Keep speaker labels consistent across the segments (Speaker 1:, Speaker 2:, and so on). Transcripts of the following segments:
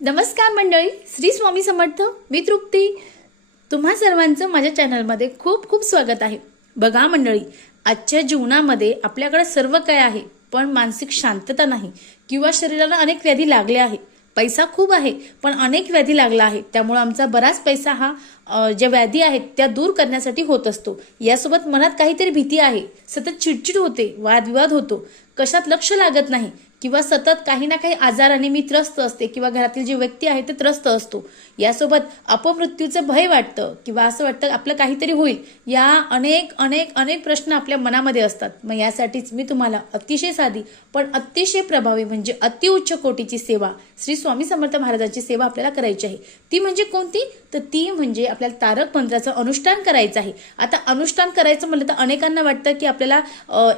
Speaker 1: नमस्कार मंडळी श्री स्वामी समर्थ मी तृप्ती तुम्हा सर्वांचं माझ्या चॅनलमध्ये खूप खूप स्वागत आहे. बघा मंडळी आजच्या जीवनामध्ये आपल्याकडे सर्व काय आहे पण मानसिक शांतता नाही किंवा शरीराला अनेक व्याधी लागल्या आहे. पैसा खूप आहे पण अनेक व्याधी लागला आहे. त्यामुळे आमचा बराच पैसा हा ज्या व्याधी आहेत त्या दूर करण्यासाठी होत असतो. यासोबत मनात काहीतरी भीती आहे. सतत चिडचिड होते वादविवाद होतो. कशात लक्ष लागत नाही. किंवा सतत काही ना काही आजाराने मी त्रस्त असते किंवा घरातील जे व्यक्ती आहे ते त्रस्त असतो. यासोबत अपमृत्यूचं भय वाटतं किंवा असं वाटतं आपलं काहीतरी होईल या अनेक अनेक अनेक प्रश्न आपल्या मनामध्ये असतात. मग यासाठीच मी तुम्हाला अतिशय साधी पण अतिशय प्रभावी म्हणजे अतिउच्च कोटीची सेवा श्री स्वामी समर्थ महाराजांची सेवा आपल्याला करायची आहे. ती म्हणजे कोणती? तर ती म्हणजे आपल्याला तारक मंत्राचं अनुष्ठान करायचं आहे. आता अनुष्ठान करायचं म्हटलं तर अनेकांना वाटतं की आपल्याला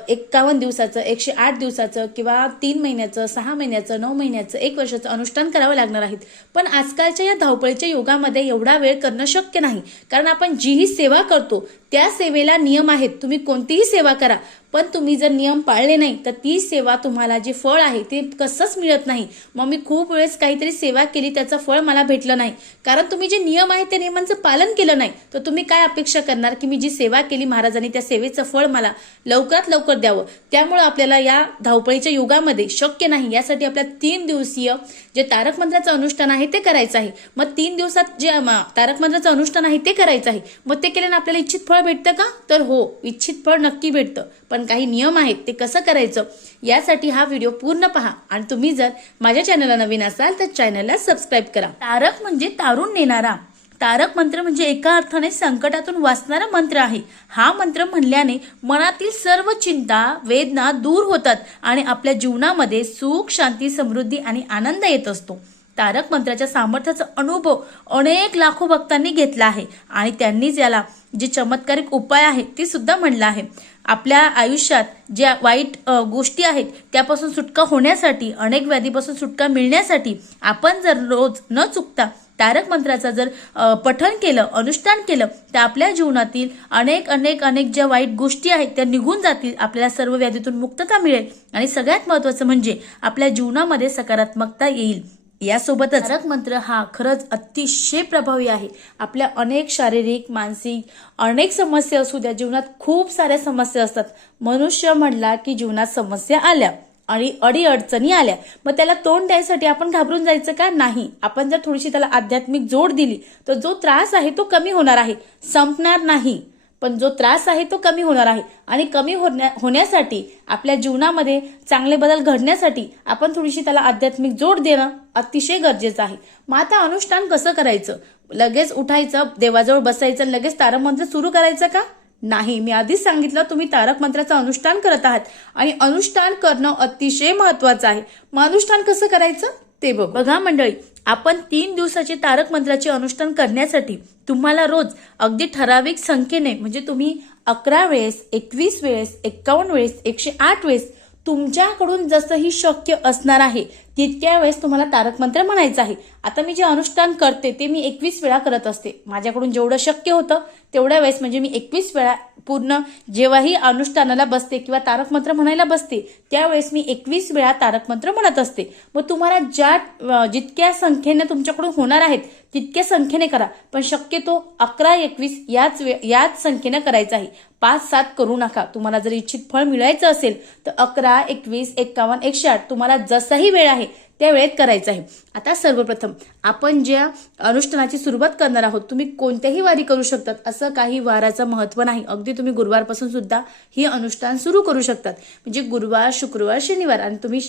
Speaker 1: एकावन्न दिवसाचं एकशे आठ दिवसाचं किंवा तीन महिने महिन्याचं सहा महिन्याचं नऊ महिन्याचं एक वर्षाचं अनुष्ठान करावं लागणार आहेत. पण आजकालच्या या धावपळीच्या युगामध्ये एवढा वेळ करणं शक्य नाही. कारण आपण जीही सेवा करतो. त्या सेवेला नियम आहेत. तुम्ही कोणतीही सेवा करा. पण तुम्ही जर नियम पाळले नाही तर ती सेवा तुम्हाला जे फळ आहे ते कसंच मिळत नाही. मग मी खूप वेळेस काहीतरी सेवा केली त्याचं फळ मला भेटलं नाही. कारण तुम्ही जे नियम आहे त्या नियमांचं पालन केलं नाही. तर तुम्ही काय अपेक्षा करणार की मी जी सेवा केली महाराजांनी त्या सेवेचं फळ मला लवकरात लवकर द्यावं? त्यामुळं आपल्याला या धावपळीच्या युगामध्ये शक्य नाही. यासाठी आपल्या तीन दिवसीय जे तारक मंत्राचं अनुष्ठान आहे ते करायचं आहे. मग तीन दिवसात जे तारक मंत्राचं अनुष्ठान आहे ते करायचं आहे. मग ते केल्यानं आपल्याला इच्छित फळ भेटतं का? तर हो इच्छित फळ नक्की भेटतं. पण काही नियम आहेत ते कसं करायचं यासाठी हा व्हिडिओ पूर्ण पहा. आणि तुम्ही जर माझ्या चॅनलला नवीन असाल तर चॅनलला सबस्क्राईब करा. तारक म्हणजे तारून नेणारा. तारक मंत्र म्हणजे एका अर्थाने संकटातून वाचणारा मंत्र आहे. हा मंत्र म्हणल्याने मनातील सर्व चिंता वेदना दूर होतात आणि आपल्या जीवनामध्ये सुख शांती समृद्धी आणि आनंद येत असतो. तारक मंत्राच्या सामर्थ्याचा अनुभव अनेक लाखो भक्तांनी घेतला आहे आणि त्यांनीच याला जे चमत्कारिक उपाय आहेत ते सुद्धा म्हणलं आहे. आपल्या आयुष्यात ज्या वाईट गोष्टी आहेत त्यापासून सुटका होण्यासाठी अनेक व्याधीपासून सुटका मिळण्यासाठी आपण जर रोज न चुकता तारक मंत्राचं जर पठण केलं अनुष्ठान केलं तर आपल्या जीवनातील अनेक अनेक अनेक ज्या वाईट गोष्टी आहेत त्या निघून जातील आपल्याला सर्व व्याधीतून मुक्तता मिळेल आणि सगळ्यात महत्त्वाचं म्हणजे आपल्या जीवनामध्ये सकारात्मकता येईल. यासोबतच तारक मंत्र हा खरंच अतिशय प्रभावी आहे. आपल्या अनेक शारीरिक मानसिक अनेक समस्या असू द्या जीवनात खूप साऱ्या समस्या असतात. मनुष्य म्हणला की जीवनात समस्या आल्या आणि अडी अडचणी आल्या. मग त्याला तोंड द्यायसाठी आपण घाबरून जायचं का? नाही. आपण जर थोडीशी त्याला आध्यात्मिक जोड दिली तर जो त्रास आहे तो कमी होणार आहे. संपणार नाही. पण जो त्रास आहे तो कमी होणार आहे. आणि कमी होण्या होण्यासाठी आपल्या जीवनामध्ये चांगले बदल घडण्यासाठी आपण थोडीशी त्याला आध्यात्मिक जोड देणं अतिशय गरजेचं आहे. मग आता अनुष्ठान कसं करायचं? लगेच उठायचं देवाजवळ बसायचं आणि लगेच तारमंत्र सुरू करायचं का? नाही मी आधीच सांगितलं तुम्ही तारक मंत्राचं अनुष्ठान करत आहात. आणि अनुष्ठान करणं अतिशय महत्वाचं आहे. मग अनुष्ठान कसं करायचं? ते बघा मंडळी आपण तीन दिवसाचे तारक मंत्राचे अनुष्ठान करण्यासाठी तुम्हाला रोज अगदी ठराविक संख्येने म्हणजे तुम्ही अकरा वेळेस एकवीस वेळेस एक्कावन्न वेळेस एकशे आठ वेळेस तुमच्याकडून जसंही शक्य असणार आहे तितक्या वेळेस तुम्हाला तारक मंत्र म्हणायचं आहे. आता मी जे अनुष्ठान करते ते मी एकवीस वेळा करत असते. माझ्याकडून जेवढं शक्य होतं तेवढ्या वेळेस म्हणजे मी एकवीस वेळा पूर्ण जेव्हाही अनुष्ठानाला बसते किंवा तारक मंत्र म्हणायला बसते त्यावेळेस मी एकवीस वेळा तारक मंत्र म्हणत असते. मग तुम्हाला ज्या जितक्या संख्येने तुमच्याकडून होणार आहेत तितक्या संख्येने करा. पण शक्यतो अकरा एकवीस याच वे याच संख्येने करायचं आहे. पाच सात करू नका. तुम्हाला जर इच्छित फळ मिळायचं असेल तर अकरा एकवीस एक्कावन्न एकशे आठ तुम्हाला जसाही वेळ आहे त्या वेळेत करायचं आहे. आता सर्वप्रथम आपण ज्या अनुष्ठानाची सुरुवात करणार आहोत तुम्ही कोणत्याही वारी करू शकतात असं काही वाराचं महत्त्व नाही. अगदी तुम्ही गुरुवारपासून सुद्धा हे अनुष्ठान सुरू करू शकतात. म्हणजे गुरुवार शुक्रवार शनिवार आणि तुम्ही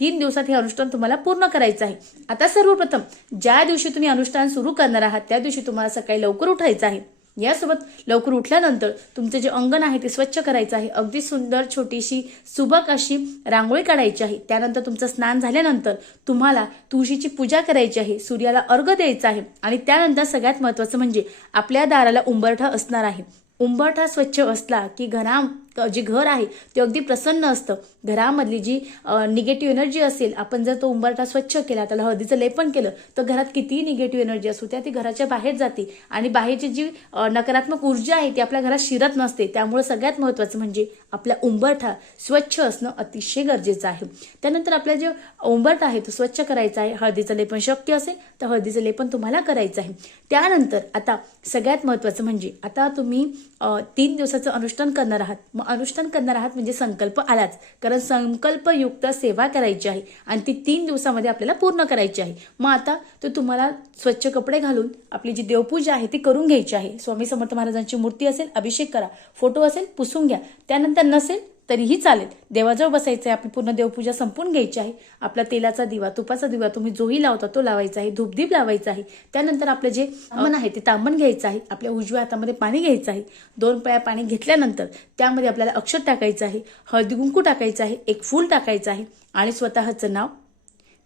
Speaker 1: तीन दिवसात हे अनुष्ठान तुम्हाला पूर्ण करायचं आहे. आता सर्वप्रथम ज्या दिवशी तुम्ही अनुष्ठान सुरू करणार आहात त्या दिवशी तुम्हाला सकाळी लवकर उठायचं आहे. यासोबत लवकर उठल्यानंतर तुमचं जे अंगण आहे ते स्वच्छ करायचं आहे. अगदी सुंदर छोटीशी सुबक अशी रांगोळी काढायची आहे. त्यानंतर तुमचं स्नान झाल्यानंतर तुम्हाला तुळशीची पूजा करायची आहे. सूर्याला अर्घ द्यायचा आहे. आणि त्यानंतर सगळ्यात महत्त्वाचं म्हणजे आपल्या दाराला उंबरठा असणार आहे. उंबरठा स्वच्छ असला की घरा जे घर आहे ते अगदी प्रसन्न असतं. घरामधली जी निगेटिव्ह एनर्जी असेल आपण जर तो उंबरठा स्वच्छ केला त्याला हळदीचं लेपन केलं तर घरात कितीही निगेटिव्ह एनर्जी असू त्या ती घराच्या बाहेर जाते. आणि बाहेरची जी नकारात्मक ऊर्जा आहे ती आपल्या घरात शिरत नसते. त्यामुळे सगळ्यात महत्वाचं म्हणजे आपला उंबरठा स्वच्छ असणं अतिशय गरजेचं आहे. त्यानंतर आपला जो उंबरठा आहे तो स्वच्छ करायचा आहे. हळदीचं लेपन शक्य असेल तर हळदीचं लेपन तुम्हाला करायचं आहे. त्यानंतर आता सगळ्यात महत्वाचं म्हणजे आता तुम्ही तीन दिवसाचं अनुष्ठान करणार आहात. मग अनुष्ठान करणार आहात म्हणजे संकल्प आलाच. कारण संकल्पयुक्त सेवा करायची आहे आणि ती तीन दिवसामध्ये आपल्याला पूर्ण करायची आहे. मग आता तो तुम्हाला स्वच्छ कपडे घालून आपली जी देवपूजा आहे ती करून घ्यायची आहे. स्वामी समर्थ महाराजांची मूर्ती असेल अभिषेक करा. फोटो असेल पुसून घ्या. त्यानंतर नसेल तरीही चालेल. देवाजवळ बसायचं आहे आपली पूर्ण देवपूजा संपून घ्यायची आहे. आपला तेलाचा दिवा तुपाचा दिवा तुम्ही जोही लावता तो लावायचा आहे. धूपदीप लावायचा आहे. त्यानंतर आपलं जे तांबण आहे ते तांबण घ्यायचं आहे. आपल्या उजव्या हातामध्ये पाणी घ्यायचं आहे. दोन पळ्या पाणी घेतल्यानंतर त्यामध्ये आपल्याला अक्षर टाकायचं आहे. हळदी कुंकू टाकायचं आहे. एक फूल टाकायचं आहे. आणि स्वतःचं नाव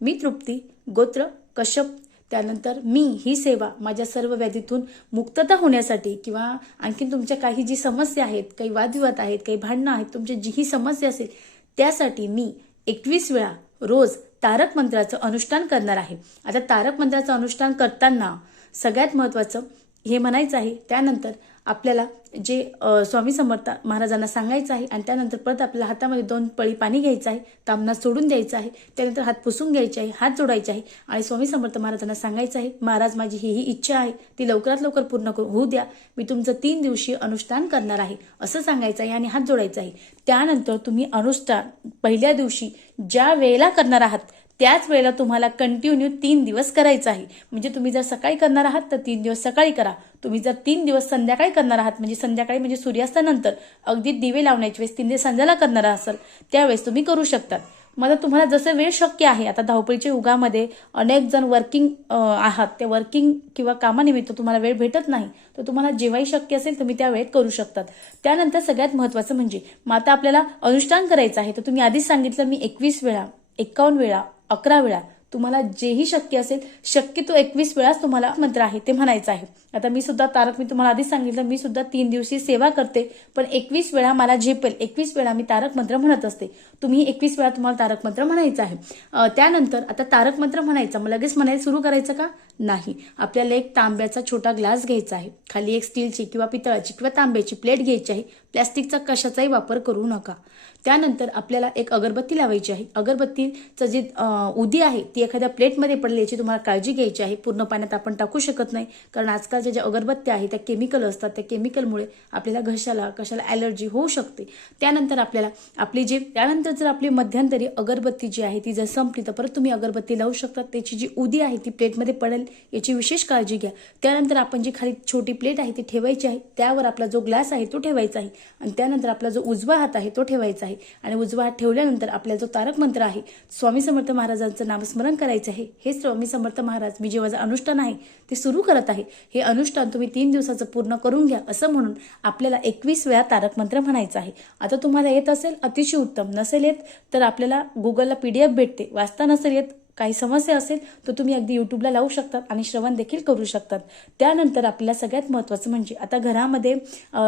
Speaker 1: मी तृप्ती गोत्र कश्यप त्यानंतर मी ही सेवा माझ्या सर्व व्याधीतून मुक्तता होण्यासाठी किंवा आणखीन तुमच्या काही जी समस्या आहेत काही वादविवाद आहेत काही भांडणं आहेत तुमची जी ही समस्या असेल त्यासाठी मी एकवीस वेळा रोज तारक मंत्राचं अनुष्ठान करणार आहे. आता तारक मंत्राचं अनुष्ठान करताना सगळ्यात महत्त्वाचं हे म्हणायचं आहे त्यानंतर आपल्याला जे स्वामी समर्थ महाराजांना सांगायचं आहे आणि त्यानंतर परत आपल्या हातामध्ये दोन पळी पाणी घ्यायचं आहे तांबणा सोडून द्यायचं आहे त्यानंतर हात पुसून घ्यायचे आहे हात जोडायचे आहे आणि स्वामी समर्थ महाराजांना सांगायचं आहे महाराज माझी ही ही इच्छा आहे ती लवकरात लवकर पूर्ण करू- होऊ द्या मी तुमचं तीन दिवशी अनुष्ठान करणार आहे. असं सांगायचं आहे आणि हात जोडायचा आहे. त्यानंतर तुम्ही अनुष्ठान पहिल्या दिवशी ज्या वेळेला करणार आहात त्याच वेळेला तुम्हाला कंटिन्यू तीन दिवस करायचं आहे. म्हणजे तुम्ही जर सकाळी करणार आहात तर तीन दिवस सकाळी करा. तुम्ही जर तीन दिवस संध्याकाळी करणार आहात म्हणजे संध्याकाळी म्हणजे सूर्यास्तानंतर अगदी दिवे लावण्याची वेळेस तीन दिवस संध्याला करणार असाल त्यावेळेस तुम्ही करू शकतात. मला तुम्हाला जसं वेळ शक्य आहे आता धावपळीच्या युगामध्ये अनेक जण वर्किंग आहात. ते वर्किंग किंवा कामानिमित्त तुम्हाला वेळ भेटत नाही तर तुम्हाला जेव्हाही शक्य असेल तुम्ही त्या वेळेत करू शकतात. त्यानंतर सगळ्यात महत्त्वाचं म्हणजे मग आता आपल्याला अनुष्ठान करायचं आहे. तर तुम्ही आधीच सांगितलं मी एकवीस वेळा एकावन्न वेळा अकरा वेळा. तुम्हाला जेही शक्य असेल शक्यतो एकवीस वेळाच तुम्हाला मंत्र आहे ते म्हणायचं आहे. आता मी सुद्धा तारक मी तुम्हाला आधीच सांगितलं मी सुद्धा तीन दिवशी सेवा करते पण एकवीस वेळा मला झेपेल. एकवीस वेळा मी तारक मंत्र म्हणत असते. तुम्ही एकवीस वेळा तुम्हाला तारक मंत्र म्हणायचं आहे. त्यानंतर आता तारक मंत्र म्हणायचा. मग लगेच म्हणायला सुरू करायचं का? नाही. आपल्याला एक तांब्याचा छोटा ग्लास घ्यायचा आहे. खाली एक स्टीलची किंवा पितळाची किंवा तांब्याची प्लेट घ्यायची आहे. प्लॅस्टिकचा कशाचाही वापर करू नका. त्यानंतर आपल्याला एक अगरबत्ती लावायची आहे. अगरबत्तीचं जी उदी आहे ती एखाद्या प्लेटमध्ये पडली याची तुम्हाला काळजी घ्यायची आहे. पूर्ण पाण्यात आपण टाकू शकत नाही. कारण आजकालच्या ज्या अगरबत्त्या आहेत त्या केमिकल असतात. त्या केमिकलमुळे आपल्याला घशाला कशाला ॲलर्जी होऊ शकते. त्यानंतर आपल्याला आपली जी त्यानंतर जर आपली मध्यंतरी अगरबत्ती जी आहे ती जर संपली तर परत तुम्ही अगरबत्ती लावू शकता. त्याची जी उदी आहे ती प्लेटमध्ये पडेल याची विशेष काळजी घ्या. त्यानंतर आपण जी खाली छोटी प्लेट आहे ती ठेवायची आहे. त्यावर आपला जो ग्लास आहे तो ठेवायचा आहे. आणि त्यानंतर आपला जो उजवा हात आहे तो ठेवायचा आहे. आणि उजवा हात ठेवल्यानंतर आपल्याला जो तारक मंत्र आहे स्वामी समर्थ महाराजांचं नामस्मरण करायचं आहे. हे स्वामी समर्थ महाराज मी जेव्हा अनुष्ठान आहे ते सुरू करत आहे. हे अनुष्ठान तुम्ही तीन दिवसाचं पूर्ण करून घ्या असं म्हणून आपल्याला एकवीस वेळा तारक मंत्र म्हणायचं आहे. आता तुम्हाला येत असेल अतिशय उत्तम. नसेल येत तर आपल्याला गुगलला पीडीएफ भेटते. वाचता नसेल येत काही समस्या असेल तर तुम्ही अगदी यूट्यूबला लावू शकतात आणि श्रवण देखील करू शकतात. त्यानंतर आपल्याला सगळ्यात महत्त्वाचं म्हणजे आता घरामध्ये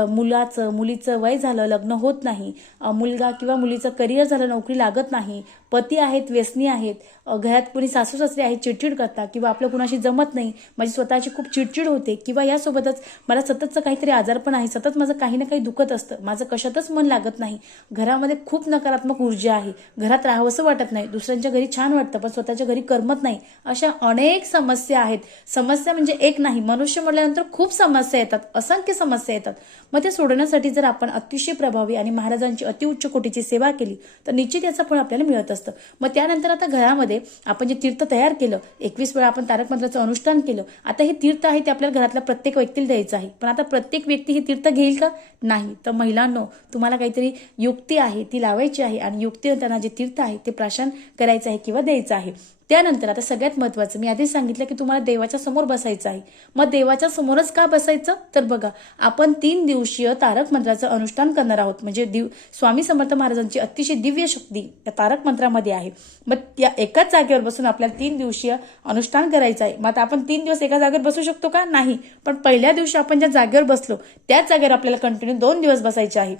Speaker 1: मुलाचं मुलीचं वय झालं लग्न होत नाही मुलगा किंवा मुलीचं करिअर झालं नोकरी लागत नाही पती आहेत व्यसनी आहेत घरात कोणी सासू सासरे आहेत चिडचिड करतात किंवा आपलं कुणाशी जमत नाही माझी स्वतःची खूप चिडचिड होते किंवा यासोबतच मला सततचं काहीतरी आजार पण आहे सतत माझं काही ना काही दुखत असतं माझं कशातच मन लागत नाही. घरामध्ये खूप नकारात्मक ऊर्जा आहे घरात राहावंसं वाटत नाही दुसऱ्यांच्या घरी छान वाटतं पण स्वतः स्वतःच्या घरी करमत नाही अशा अनेक समस्या आहेत. समस्या म्हणजे एक नाही मनुष्य म्हटल्यानंतर खूप समस्या येतात असंख्य समस्या येतात. मग ते सोडवण्यासाठी जर आपण अतिशय प्रभावी आणि महाराजांची अतिउच्च कोटीची सेवा केली तर निश्चित याचं फळ आपल्याला मिळत असतं. मग त्यानंतर आता घरामध्ये आपण जे तीर्थ तयार केलं एकवीस वेळा आपण तारक मंत्राचं अनुष्ठान केलं आता हे तीर्थ आहे ते आपल्याला घरातल्या प्रत्येक व्यक्तीला द्यायचं आहे. पण आता प्रत्येक व्यक्ती हे तीर्थ घेईल का? नाही. तर महिलांनो तुम्हाला काहीतरी युक्ती आहे ती लावायची आहे आणि युक्तीनं त्यांना जे तीर्थ आहे ते प्राशन करायचं आहे किंवा द्यायचं आहे. त्यानंतर आता सगळ्यात महत्वाचं मी आधीच सांगितलं की तुम्हाला देवाच्या समोर बसायचं आहे. मग देवाच्या समोरच का बसायचं? तर बघा आपण तीन दिवसीय तारक मंत्राचं अनुष्ठान करणार आहोत. म्हणजे दिव स्वामी समर्थ महाराजांची अतिशय दिव्य शक्ती या तारक मंत्रामध्ये आहे. मग त्या एकाच जागेवर बसून आपल्याला तीन दिवसीय अनुष्ठान करायचं आहे. मग आता आपण तीन दिवस एका जागेवर बसू शकतो का? नाही. पण पहिल्या दिवशी आपण ज्या जागेवर बसलो त्याच जागेवर आपल्याला कंटिन्यू दोन दिवस बसायचे आहे.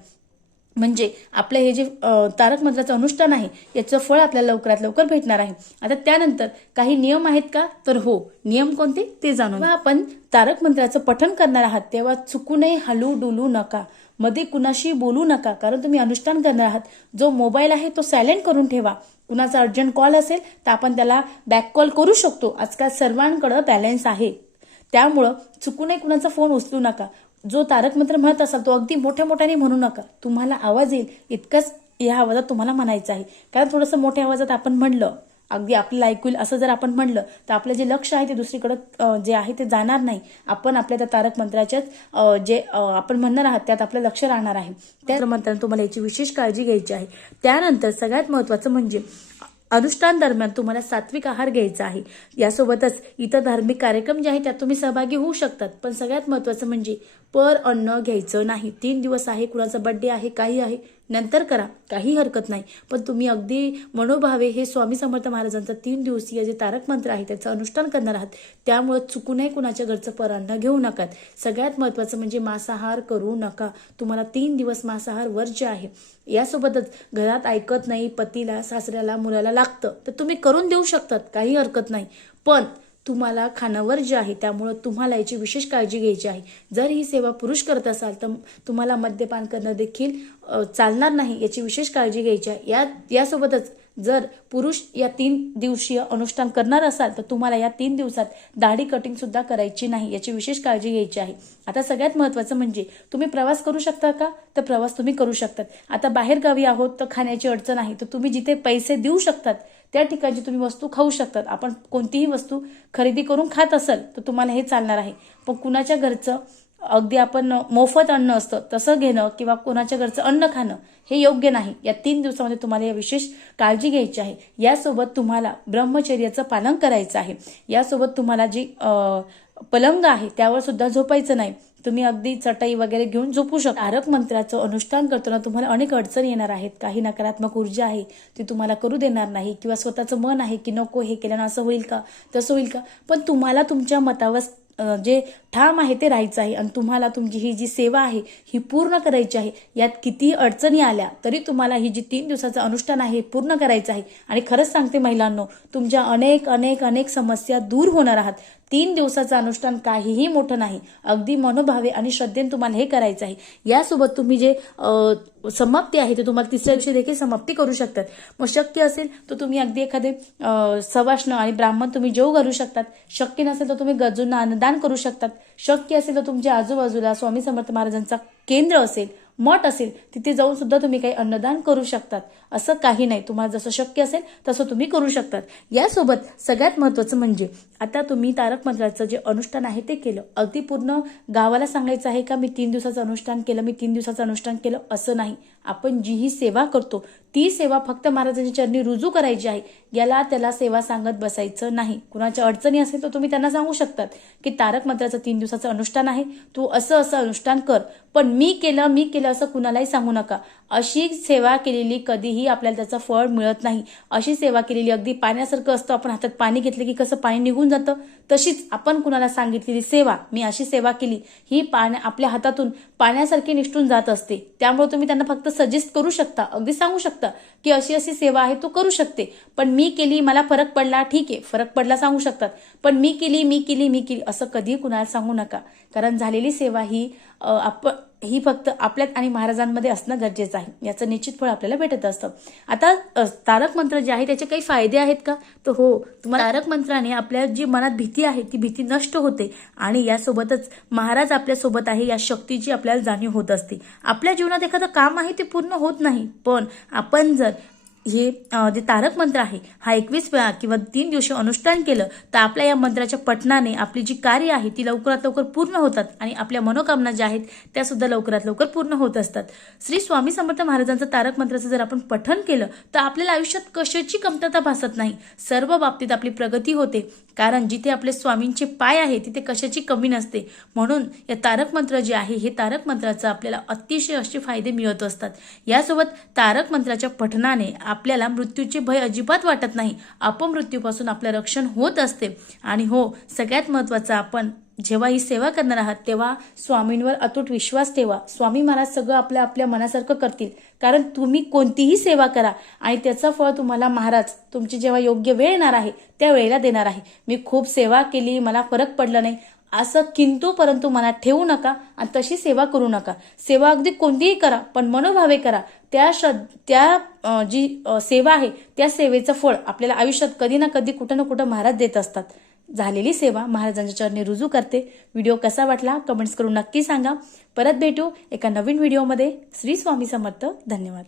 Speaker 1: म्हणजे आपलं हे जे तारक मंत्राचं अनुष्ठान आहे याचं फळ आपल्याला लवकरात लवकर भेटणार आहे. आता त्यानंतर काही नियम आहेत का? तर हो. नियम कोणते? ते जाणून आपण तारक मंत्राचं पठण करणार आहात तेव्हा चुकूनही हलू डुलू नका. मध्ये कुणाशी बोलू नका कारण तुम्ही अनुष्ठान करणार आहात. जो मोबाईल आहे तो सायलेंट करून ठेवा. कुणाचा अर्जंट कॉल असेल तर आपण त्याला बॅक कॉल करू शकतो. आजकाल सर्वांकडं बॅलन्स आहे. त्यामुळं चुकूनही कुणाचा फोन उचलू नका. जो तारक मंत्र म्हणत असाल तो अगदी मोठ्या मोठ्याने म्हणू नका. तुम्हाला आवाज येईल इतकंच या आवाजात तुम्हाला म्हणायचं आहे. कारण थोडंसं मोठ्या आवाजात आपण म्हणलं अगदी आपल्याला ऐकू येईल असं जर आपण म्हणलं तर आपलं जे लक्ष आहे ते दुसरीकडं जे आहे ते जाणार नाही. आपण आपल्या त्या तारक मंत्राच्याच जे आपण म्हणणार आहात त्यात आपलं लक्ष राहणार आहे. त्या मंत्राने तुम्हाला याची विशेष काळजी घ्यायची आहे. त्यानंतर सगळ्यात महत्वाचं म्हणजे अनुष्ठान दरम्यान तुम्हाला सात्विक आहार घ्यायचा आहे. यासोबतच इतर धार्मिक कार्यक्रम जे आहे त्यात तुम्ही सहभागी होऊ शकतात. पण सगळ्यात महत्वाचं म्हणजे पर अन्न घ्यायचं नाही. तीन दिवस आहे कुणाचा बड्डे आहे काही आहे. नंतर करा काही हरकत नाही. पण तुम्ही अगदी मनोभावे हे स्वामी समर्थ महाराजांचं तीन दिवसीय जे तारक मंत्र आहे त्याचं अनुष्ठान करणार आहात त्यामुळे चुकूनही कुणाच्या घरचं परान्न घेऊ नका. सगळ्यात महत्वाचं म्हणजे मांसाहार करू नका. तुम्हाला तीन दिवस मांसाहार वर्ज्य आहे यासोबतच घरात ऐकत नाही पतीला सासऱ्याला मुलाला लागतं. तर तुम्ही करून देऊ शकतात काही हरकत नाही. पण तुम्हाला खानावर जे आहे त्यामुळं तुम्हाला याची विशेष काळजी घ्यायची आहे. जर ही सेवा पुरुष करत असाल तर तुम्हाला मद्यपान करणं देखील चालणार नाही याची विशेष काळजी घ्यायची आहे. या यासोबतच जर पुरुष या तीन दिवसीय अनुष्ठान करणार असाल तर तुम्हाला या तीन दिवसात दाढी कटिंग सुद्धा करायची नाही याची विशेष काळजी घ्यायची आहे. आता सगळ्यात महत्वाचं म्हणजे तुम्ही प्रवास करू शकता का? तर प्रवास तुम्ही करू शकतात. आता बाहेर गावी आहोत तर खाण्याची अडचण आहे तर तुम्ही जिथे पैसे देऊ शकतात त्या ठिकाणची तुम्ही वस्तू खाऊ शकतात आपण कोणतीही वस्तू खरेदी करून खात असाल तर तुम्हाला हे चालणार आहे. पण कुणाच्या घरचं अगदी आपण मोफत अन्न असतं तसं घेणं किंवा कोणाच्या घरचं अन्न खाणं हे योग्य नाही. या तीन दिवसामध्ये तुम्हाला या विशेष काळजी घ्यायची आहे. यासोबत तुम्हाला ब्रह्मचर्याचं पालन करायचं आहे. यासोबत तुम्हाला जी पलंग आहे त्यावर सुद्धा झोपायचं नाही. तुम्ही अगदी चटई वगैरे घेऊन झोपू शकता. तारक मंत्राचं अनुष्ठान करताना तुम्हाला अनेक अडचणी येणार आहेत. काही नकारात्मक ऊर्जा आहे ती तुम्हाला करू देणार नाही किंवा स्वतःचं मन आहे की नको हे केल्यानं असं होईल का तसं होईल का? पण तुम्हाला तुमच्या मतावर जे ठाम आहे ते राहायचं आहे आणि तुम्हाला तुमची ही जी सेवा आहे ही पूर्ण करायची आहे. यात किती अडचणी आल्या तरी तुम्हाला ही जी तीन दिवसाचं अनुष्ठान आहे हे पूर्ण करायचं आहे. आणि खरंच सांगते महिलांनो तुमच्या अनेक अनेक अनेक समस्या दूर होणार आहात. तीन दिवसाचं अनुष्ठान काहीही मोठं नाही. अगदी मनोभावे आणि श्रद्धेने तुम्हाला हे करायचं आहे. यासोबत तुम्ही जे समाप्ती आहे ते तुम्हाला तिसऱ्या दिवशी देखील समाप्ती करू शकतात. मग शक्य असेल तर तुम्ही अगदी एखादे सवाष्ण आणि ब्राह्मण तुम्ही जेव घालू शकतात. शक्य नसेल तर तुम्ही गरजूंना अन्नदान करू शकतात. शक्य असेल तर तुमच्या आजूबाजूला स्वामी समर्थ महाराजांचा केंद्र असेल मठ असेल तिथे जाऊन सुद्धा तुम्ही काही अन्नदान करू शकतात. असं काही नाही. तुम्हाला जसं शक्य असेल तसं तुम्ही करू शकतात. यासोबत सगळ्यात महत्त्वाचं म्हणजे आता तुम्ही तारक मंत्राचं जे अनुष्ठान आहे ते केलं. अगदी पूर्ण गावाला सांगायचं आहे का मी तीन दिवसाचं अनुष्ठान केलं मी तीन दिवसाचं अनुष्ठान केलं? असं नाही. आपण जी ही सेवा करतो ती सेवा फक्त महाराजांच्या चरणी रुजू करायची आहे. याला त्याला सेवा सांगत बसायचं नाही. कुणाच्या अडचणी असेल तर तुम्ही त्यांना सांगू शकतात की तारक मंत्राचं तीन दिवसाचं अनुष्ठान आहे तू असं असं अनुष्ठान कर. पण मी केलं मी केलं असं कुणालाही सांगू नका. अशी सेवा केलेली कधीही आपल्याला त्याचं फळ मिळत नाही. अशी सेवा केलेली अगदी पाण्यासारखं असतं. आपण हातात पाणी घेतलं की कसं पाणी निघून जातं? तशीच आपण कुणाला सांगितलेली सेवा मी अशी सेवा केली ही पाण्या आपल्या हातातून पाण्यासारखी निष्ठून जात असते. त्यामुळे तुम्ही त्यांना फक्त सजेस्ट करू शकता अगदी सांगू शकता की अशी अशी सेवा आहे तू करू शकते. पण मी केली मला फरक पडला ठीक आहे फरक पडला सांगू शकतात. पण मी केली मी केली मी केली असं कधीही कुणाला सांगू नका. कारण झालेली सेवा ही आपण ही फक्त आपल्यात आणि महाराजांमध्ये असणं गरजेचं आहे. याचं निश्चित फळ आपल्याला भेटत असतं. आता तारक मंत्र जे आहे त्याचे काही फायदे आहेत का? तर हो तुम्हाला तारक मंत्राने आपल्या जी मनात भीती आहे ती भीती नष्ट होते आणि यासोबतच महाराज आपल्यासोबत आहे या शक्तीची आपल्याला जाणीव होत असते. आपल्या जीवनात एखादं काम आहे ते पूर्ण होत नाही. पण आपण जर हे जे तारक मंत्र आहे हा एकवीस वेळा किंवा तीन दिवशी अनुष्ठान केलं तर आपल्या या मंत्राच्या पठणाने आपली जी कार्य आहे ती लवकरात लवकर पूर्ण होतात आणि आपल्या मनोकामना ज्या आहेत त्या सुद्धा लवकरात लवकर पूर्ण होत असतात. श्री स्वामी समर्थ महाराजांचं तारक मंत्राचं जर आपण पठण केलं तर आपल्याला आयुष्यात कशाची कमतरता भासत नाही? सर्व बाबतीत आपली प्रगती होते कारण जिथे आपले स्वामींचे पाय आहे तिथे कशाची कमी नसते. म्हणून या तारक मंत्र जे आहे हे तारक मंत्राचं आपल्याला अतिशय असे फायदे मिळत असतात. यासोबत तारक मंत्राच्या पठणाने आपल्याला मृत्यूचे भय अजिबात वाटत नाही. अपमृत्यूपासून आपलं रक्षण होत असते. आणि हो सगळ्यात महत्त्वाचं आपण जेव्हा ही सेवा करणार आहात तेव्हा स्वामींवर अतूट विश्वास ठेवा. स्वामी महाराज सगळं आपल्या आपल्या मनासारखं करतील. कारण तुम्ही कोणतीही सेवा करा आणि त्याचं फळ तुम्हाला महाराज तुमची जेव्हा योग्य वेळ येणार आहे त्या वेळेला देणार आहे. मी खूप सेवा केली मला फरक पडला नाही. असं किंतु परंतु मनात ठेवू नका आणि तशी सेवा करू नका. सेवा अगदी कोणतीही करा पण मनोभावे करा. त्या श्रद्ध त्या जी सेवा आहे त्या सेवेचं फळ आपल्याला आयुष्यात कधी ना कधी कुठं ना कुठं महाराज देत असतात. झालेली सेवा महाराजांच्या चरणी रुजू करते. व्हिडिओ कसा वाटला कमेंट्स करून नक्की सांगा. परत भेटू एका नवीन व्हिडिओमध्ये. श्री स्वामी समर्थ. धन्यवाद.